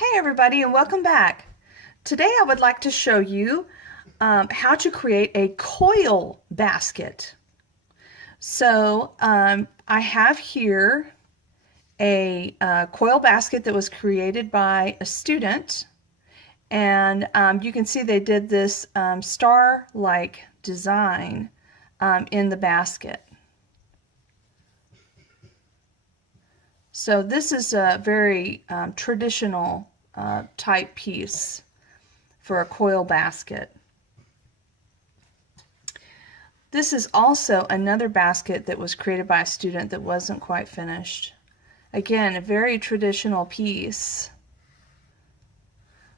Hey everybody, and welcome back. Today I would like to show you how to create a coil basket. I have here a coil basket that was created by a student, and you can see they did this star-like design in the basket. So this is a very traditional type piece for a coil basket. This is also another basket that was created by a student that wasn't quite finished. Again, a very traditional piece.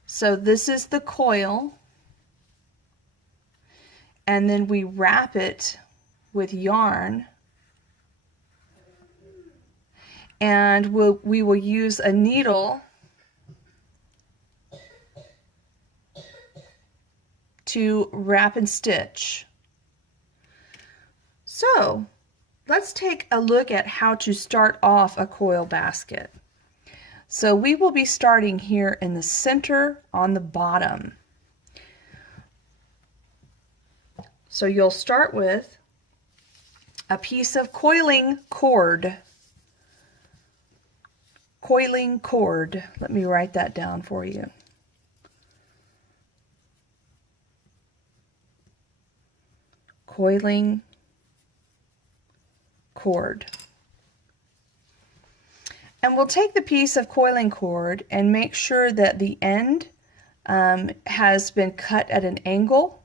So this is the coil, and then we wrap it with yarn, and we will use a needle to wrap and stitch. So let's take a look at how to start off a coil basket. So we will be starting here in the center on the bottom. So you'll start with a piece of coiling cord. Coiling cord. Let me write that down for you. Coiling cord. And we'll take the piece of coiling cord and make sure that the end has been cut at an angle.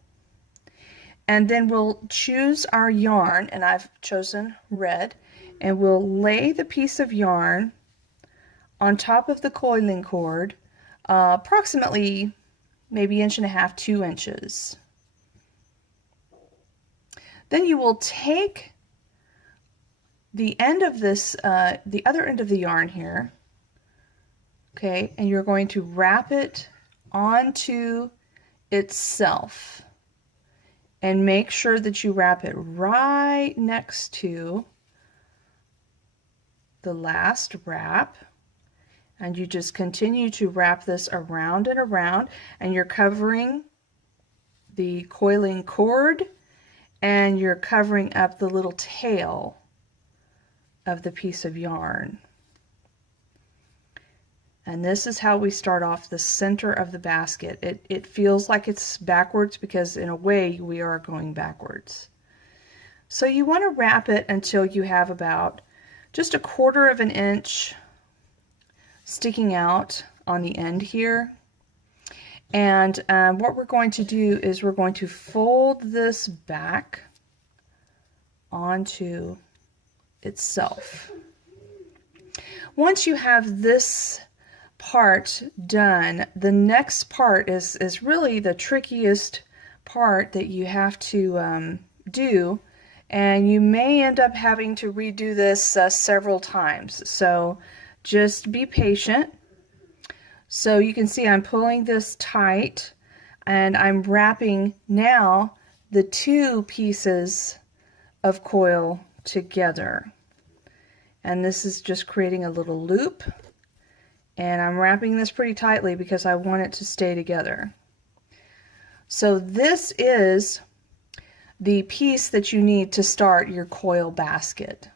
And then we'll choose our yarn, and I've chosen red, and we'll lay the piece of yarn on top of the coiling cord, approximately maybe 1.5 to 2 inches. Then you will take the end of this, the other end of the yarn here, okay, and you're going to wrap it onto itself. And make sure that you wrap it right next to the last wrap. And you just continue to wrap this around and around, and you're covering the coiling cord, and you're covering up the little tail of the piece of yarn. And this is how we start off the center of the basket. It feels like it's backwards because in a way we are going backwards. So you want to wrap it until you have about just 1/4 of an inch sticking out on the end here. And what we're going to do is we're going to fold this back onto itself. Once you have this part done, the next part is really the trickiest part that you have to do, and you may end up having to redo this several times. So just be patient. So you can see I'm pulling this tight, and I'm wrapping now the 2 pieces of coil together. And this is just creating a little loop, and I'm wrapping this pretty tightly because I want it to stay together. So this is the piece that you need to start your coil basket.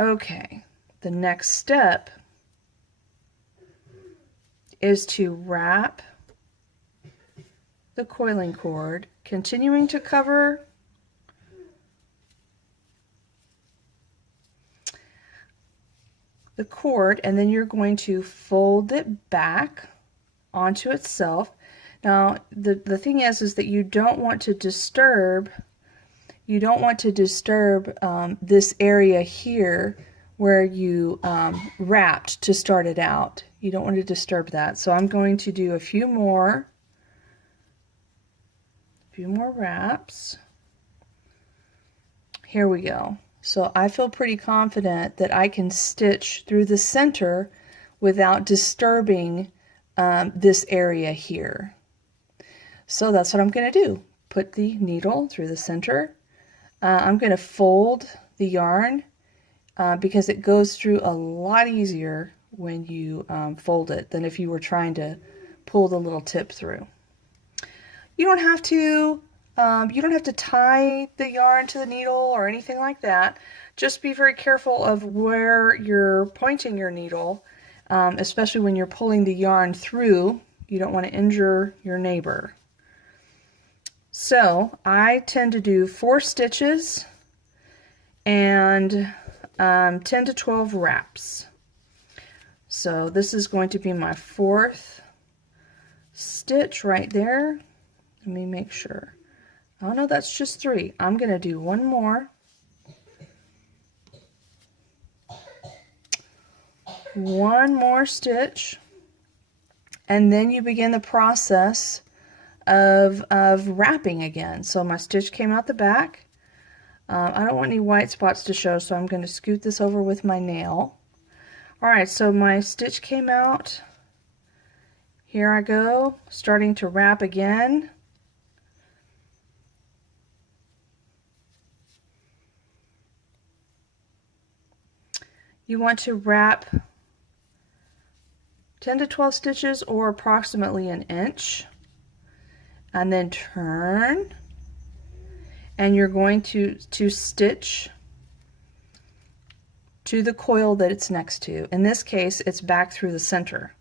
Okay, the next step is to wrap the coiling cord, continuing to cover the cord, and then you're going to fold it back onto itself. Now the thing is that you don't want to disturb this area here where you wrapped to start it out. You don't want to disturb that. So I'm going to do a few more wraps. Here we go. So I feel pretty confident that I can stitch through the center without disturbing this area here. So that's what I'm going to do. Put the needle through the center. I'm going to fold the yarn because it goes through a lot easier when you fold it than if you were trying to pull the little tip through. You don't have to tie the yarn to the needle or anything like that. Just be very careful of where you're pointing your needle, especially when you're pulling the yarn through. You don't want to injure your neighbor. So I tend to do 4 stitches and 10 to 12 wraps. So this is going to be my 4th stitch right there. Let me make sure. Oh no, that's just 3. I'm going to do 1 more. 1 more stitch. And then you begin the process of wrapping again. So my stitch came out the back. I don't want any white spots to show, so I'm going to scoot this over with my nail. Alright, so my stitch came out. Here I go, starting to wrap again. You want to wrap 10 to 12 stitches or approximately an inch, and then turn, and you're going to stitch to the coil that it's next to. In this case, it's back through the center.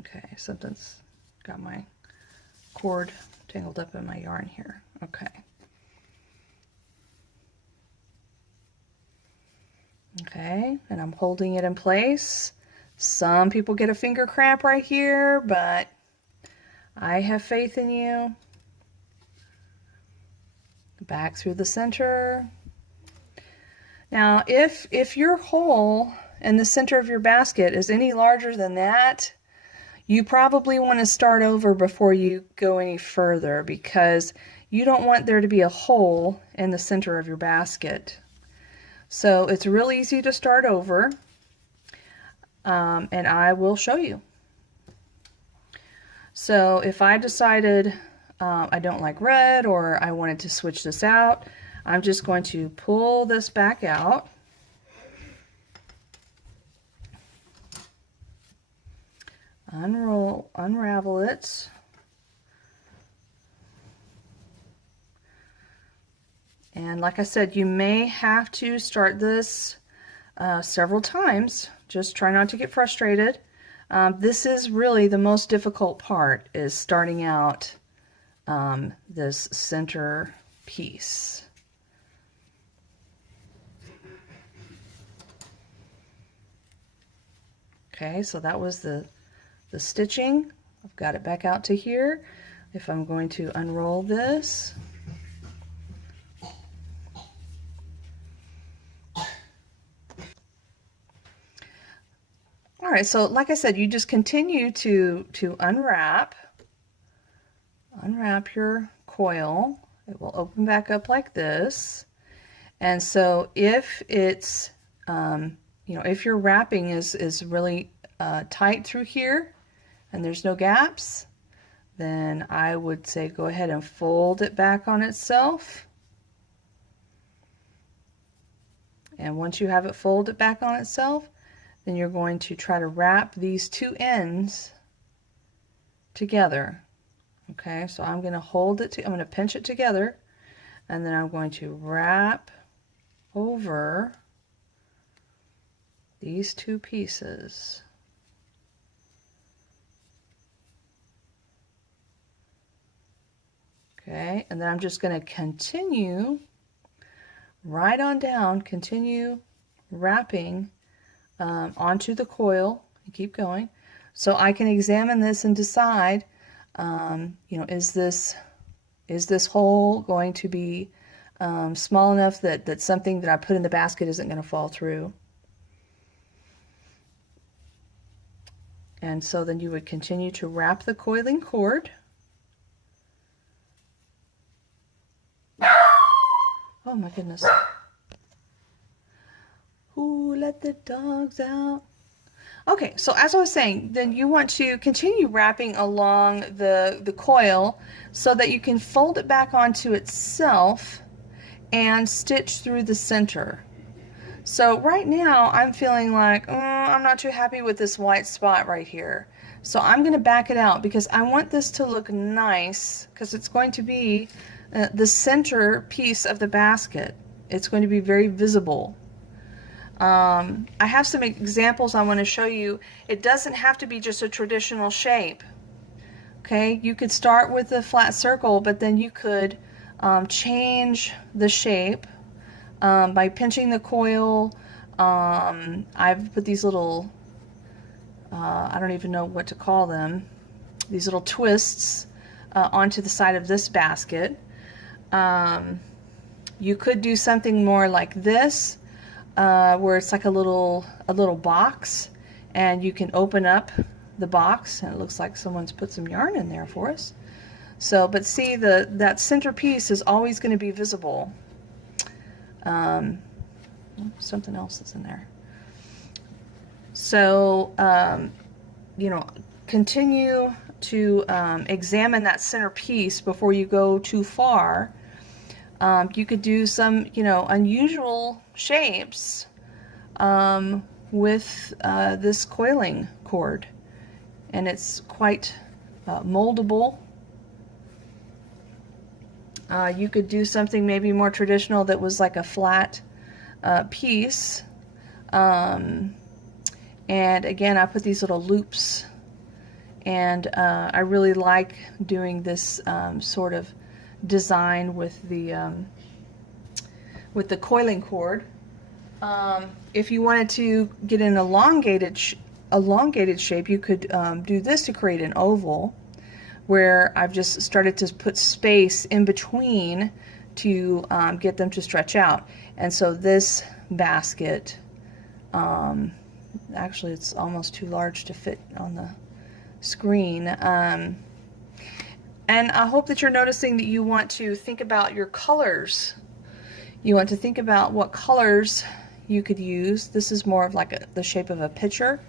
Okay, something's got my cord tangled up in my yarn here. Okay. Okay, and I'm holding it in place. Some people get a finger cramp right here, but I have faith in you. Back through the center. Now, if your hole in the center of your basket is any larger than that, you probably want to start over before you go any further, because you don't want there to be a hole in the center of your basket. So it's real easy to start over, and I will show you. So if I decided I don't like red, or I wanted to switch this out, I'm just going to pull this back out. Unravel it. And like I said, you may have to start this several times. Just try not to get frustrated. This is really the most difficult part, is starting out this center piece. Okay, so that was the stitching. I've got it back out to here. If I'm going to unroll this, all right, so like I said, you just continue to unwrap your coil. It will open back up like this. And so if it's, if your wrapping is really tight through here and there's no gaps, then I would say go ahead and fold it back on itself. And once you have it folded back on itself, then you're going to try to wrap these 2 ends together. Okay, so I'm going to hold it, I'm going to pinch it together, and then I'm going to wrap over these 2 pieces. Okay, and then I'm just going to continue right on down, continue wrapping onto the coil, and keep going. So I can examine this and decide, is this hole going to be small enough that something that I put in the basket isn't going to fall through. And so then you would continue to wrap the coiling cord. Oh my goodness. Ooh, let the dogs out. Okay, so as I was saying, then you want to continue wrapping along the coil so that you can fold it back onto itself and stitch through the center. So right now I'm feeling like I'm not too happy with this white spot right here. So I'm going to back it out because I want this to look nice, because it's going to be the center piece of the basket. It's going to be very visible. I have some examples I want to show you. It doesn't have to be just a traditional shape. Okay, you could start with a flat circle, but then you could change the shape by pinching the coil. I've put these little, I don't even know what to call them, these little twists onto the side of this basket. You could do something more like this, where it's like a little box, and you can open up the box, and it looks like someone's put some yarn in there for us. So, but see, that center piece is always going to be visible. Something else is in there. So, you know, continue to examine that center piece before you go too far. You could do some, you know, unusual shapes with this coiling cord, and it's quite moldable. You could do something maybe more traditional that was like a flat piece. And again, I put these little loops, and I really like doing this sort of design with the coiling cord. If you wanted to get an elongated shape, you could do this to create an oval, where I've just started to put space in between to get them to stretch out. And so this basket, actually it's almost too large to fit on the screen. And I hope that you're noticing that you want to think about your colors. You want to think about what colors you could use. This is more of like the shape of a pitcher,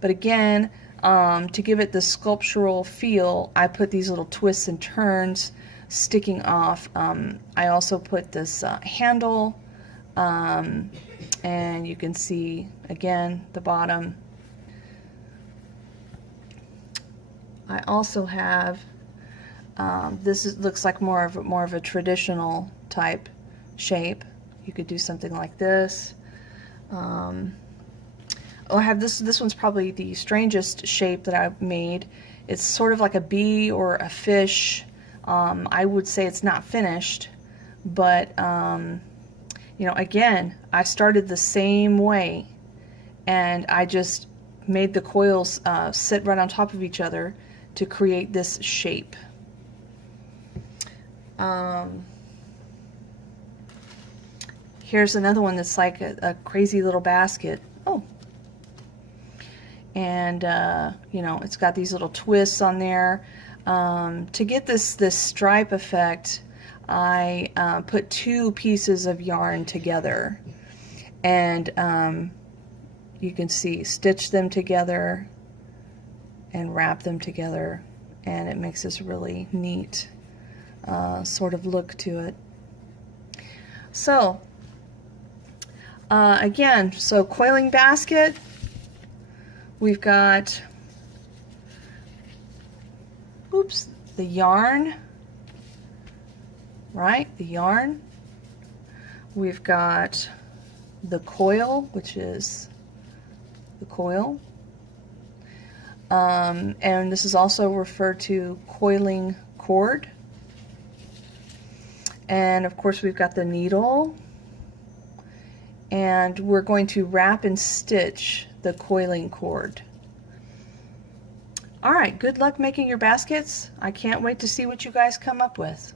but again, to give it the sculptural feel, I put these little twists and turns sticking off. I also put this handle, and you can see again the bottom. I also have looks like more of a traditional type shape. You could do something like this. I have this one's probably the strangest shape that I've made. It's sort of like a bee or a fish. I would say it's not finished, but you know, again, I started the same way, and I just made the coils sit right on top of each other to create this shape. Here's another one that's like a crazy little basket. Oh. And you know, it's got these little twists on there. To get this stripe effect, I put two pieces of yarn together, and you can see, stitch them together and wrap them together, and it makes this really neat sort of look to it. So again, so coiling basket, we've got, oops, the yarn, right? The yarn. We've got the coil, which is the coil. And this is also referred to coiling cord. And of course we've got the needle. And we're going to wrap and stitch the coiling cord. All right, good luck making your baskets. I can't wait to see what you guys come up with.